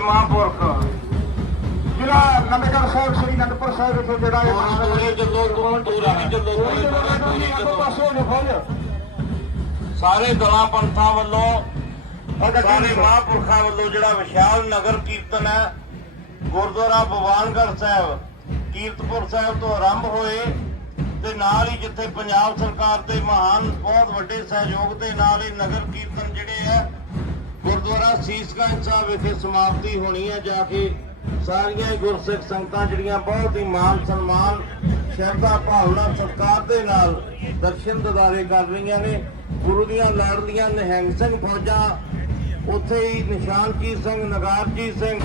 ਮਹਾਂਪੁਰਖ। ਜ਼ਿਲ੍ਹਾ ਨੰਦਗੜ੍ਹ ਸਾਹਿਬ ਸ੍ਰੀ ਅਨੰਦਪੁਰ ਸਾਹਿਬ ਵਿਖੇ ਜਿਹੜਾ ਇਹ ਸਾਰੇ ਦਲਾਂ ਪੰਥਾਂ ਵੱਲੋਂ ਸਾਰੇ ਮਹਾਂਪੁਰਖਾਂ ਵੱਲੋਂ ਜਿਹੜਾ ਵਿਸ਼ਾਲ ਨਗਰ ਕੀਰਤਨ ਹੈ ਗੁਰਦੁਆਰਾ ਭਗਵਾਨਗੜ੍ਹ ਸਾਹਿਬ ਕੀਰਤਪੁਰ ਸਾਹਿਬ ਤੋਂ ਆਰੰਭ ਹੋਏ ਤੇ ਨਾਲ ਹੀ ਜਿੱਥੇ ਪੰਜਾਬ ਸਰਕਾਰ ਦੇ ਮਹਾਨ ਬਹੁਤ ਵੱਡੇ ਸਹਿਯੋਗ ਦੇ ਨਾਲ ਇਹ ਨਗਰ ਕੀਰਤਨ ਜਿਹੜੇ ਗੁਰਦੁਆਰਾ ਸੀਸਗੰਜ ਸਾਹਿਬ ਵਿਖੇ ਸਮਾਪਤੀ ਹੋਣੀ ਹੈ, ਜਾ ਕੇ ਸਾਰੀਆਂ ਗੁਰਸਿੱਖ ਸੰਗਤਾਂ ਜਿਹੜੀਆਂ ਬਹੁਤ ਹੀ ਮਾਨ ਸਨਮਾਨ, ਸ਼ਰਧਾ, ਭਾਵਨਾ, ਸਤਿਕਾਰ ਦੇ ਨਾਲ ਦਰਸ਼ਨ ਦਿਦਾਰੇ ਕਰ ਰਹੀਆਂ ਨੇ। ਗੁਰੂ ਦੀਆਂ ਲਾਡਲੀਆਂ ਨਿਹੰਗ ਸਿੰਘ ਫੌਜਾਂ, ਉੱਥੇ ਹੀ ਨਿਸ਼ਾਨਜੀਤ ਸਿੰਘ ਨਗਾਰਜੀਤ ਸਿੰਘ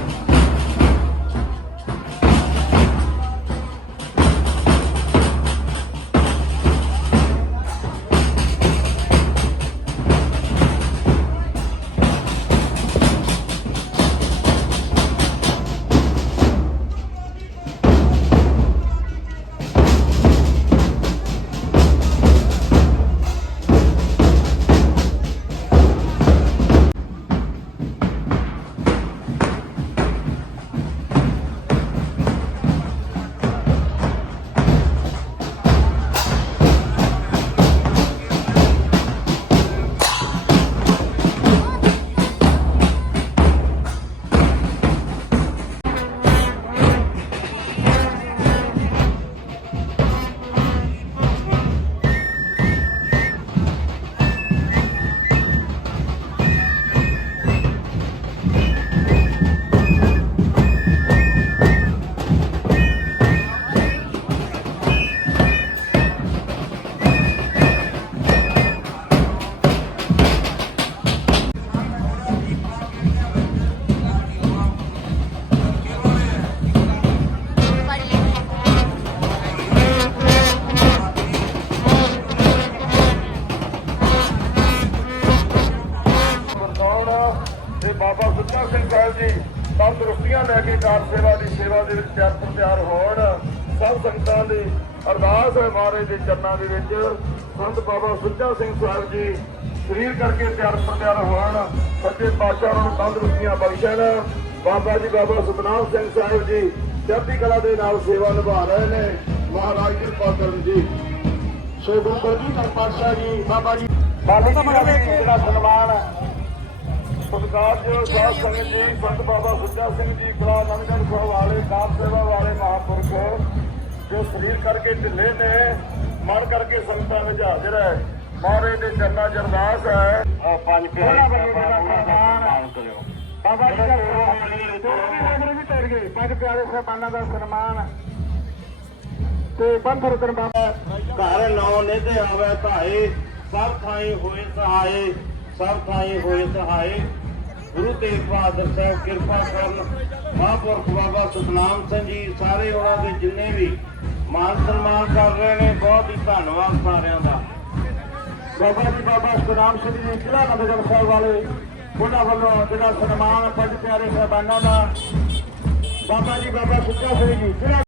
ਤੇ ਬਾਬਾ ਸੁੱਚਾ ਸਿੰਘ ਸਾਹਿਬ ਜੀ ਤੰਦਰੁਸਤੀਆਂ ਲੈ ਕੇ ਕਾਰ ਸੇਵਾ ਦੀ ਸੇਵਾ ਦੇ ਵਿੱਚ ਤਿਆਰ ਤਿਆਰ ਹੋਣ। ਸਭ ਸੰਗਤਾਂ ਦੀ ਅਰਦਾਸ ਹੈ ਮਹਾਰਾਜ ਦੇ ਚਰਨਾਂ ਦੇ ਵਿੱਚ। ਸੰਤ ਬਾਬਾ ਸੁੱਚਾ ਸਿੰਘ ਸਾਹਿਬ ਜੀ ਸਰੀਰ ਕਰਕੇ ਤਿਆਰ ਤਿਆਰ ਹੋਣ। ਸੱਚੇ ਪਾਤਸ਼ਾਹ ਨੂੰ ਤੰਦਰੁਸਤੀਆਂ ਬਖਸ਼ਣ। ਬਾਬਾ ਜੀ, ਬਾਬਾ ਸਤਨਾਮ ਸਿੰਘ ਸਾਹਿਬ ਜੀ ਚੜ੍ਹਦੀ ਕਲਾ ਦੇ ਨਾਲ ਸੇਵਾ ਨਿਭਾ ਰਹੇ ਨੇ। ਮਹਾਰਾਜ ਕਿਰਪਾ ਕਰਨ ਜੀ। ਸੋ ਗੁਰੂ ਗੋਬਿੰਦ ਪਾਤਸ਼ਾਹ ਜੀ, ਬਾਬਾ ਜੀ। ਬਾਬਾ ਜੀ ਜਿਹੜਾ ਸਨਮਾਨ ਹੈ ਸਤਿਕਾਰਯੋਗ ਸਾਧ ਸੰਗਤ ਜੀ ਸੰਤ ਬਾਬਾ ਸੁੱਚਾ ਸਿੰਘ ਜੀ ਕਲਾ ਨੰਦਗੜ੍ਹ ਸਾਹਿਬ ਵਾਲੇ ਕਾਮ ਸੇਵਾ ਵਾਲੇ ਮਹਾਂਪੁਰਖ ਜੋ ਸਰੀਰ ਕਰਕੇ ਢਿੱਲੇ ਨੇ ਮਨ ਕਰਕੇ ਸੰਗਤਾਂ ਵਿੱਚ ਹਾਜ਼ਰ ਹੈ। ਮਹਾਰਾਜ ਦੇ ਚਰਨਾਂ 'ਚ ਅਰਦਾਸ ਹੈ। ਪੰਜ ਪਿਆਰੇ ਬਾਬਾ ਜੀ ਦਾ ਸਨਮਾਨ ਵੀ ਟਰ ਗਏ ਪੰਜ ਪਿਆਰੇ ਸਾਹਿਬਾਨਾਂ ਦਾ ਸਨਮਾਨ। ਤੇ ਬੰਦ ਰਤਨ ਬਾਬਾ ਘਰ ਨੌ ਨਿਧ ਆਵੇ ਧਾਏ ਸਭ ਥਾਈ ਹੋਏ ਸਹਾਏ। ਸਭ ਥਾਈ ਹੋਏ ਸਹਾਏ ਗੁਰੂ ਤੇਗ ਬਹਾਦਰ ਸਾਹਿਬ ਕਿਰਪਾ ਕਰਨ, ਮਹਾਂਪੁਰਖ ਬਾਬਾ ਸੁਖਨਾਮ ਸਿੰਘ ਜੀ ਸਾਰੇ ਉਹਨਾਂ ਦੇ ਜਿੰਨੇ ਵੀ ਮਾਨ ਸਨਮਾਨ ਕਰ ਰਹੇ ਨੇ, ਬਹੁਤ ਹੀ ਧੰਨਵਾਦ ਸਾਰਿਆਂ ਦਾ। ਬਾਬਾ ਜੀ, ਬਾਬਾ ਸੁਨਾਮ ਸਿੰਘ ਜੀ, ਜ਼ਿਲ੍ਹਾ ਨੰਦਗੜ੍ਹ ਸਾਹਿਬ ਵਾਲੇ, ਉਹਨਾਂ ਵੱਲੋਂ ਜਿਹੜਾ ਸਨਮਾਨ ਪੰਜ ਪਿਆਰੇ ਸਾਹਿਬਾਨਾਂ ਦਾ, ਬਾਬਾ ਜੀ, ਬਾਬਾ ਸੁੱਚਾ ਸਿੰਘ ਜੀ, ਜ਼ਿਲ੍ਹਾ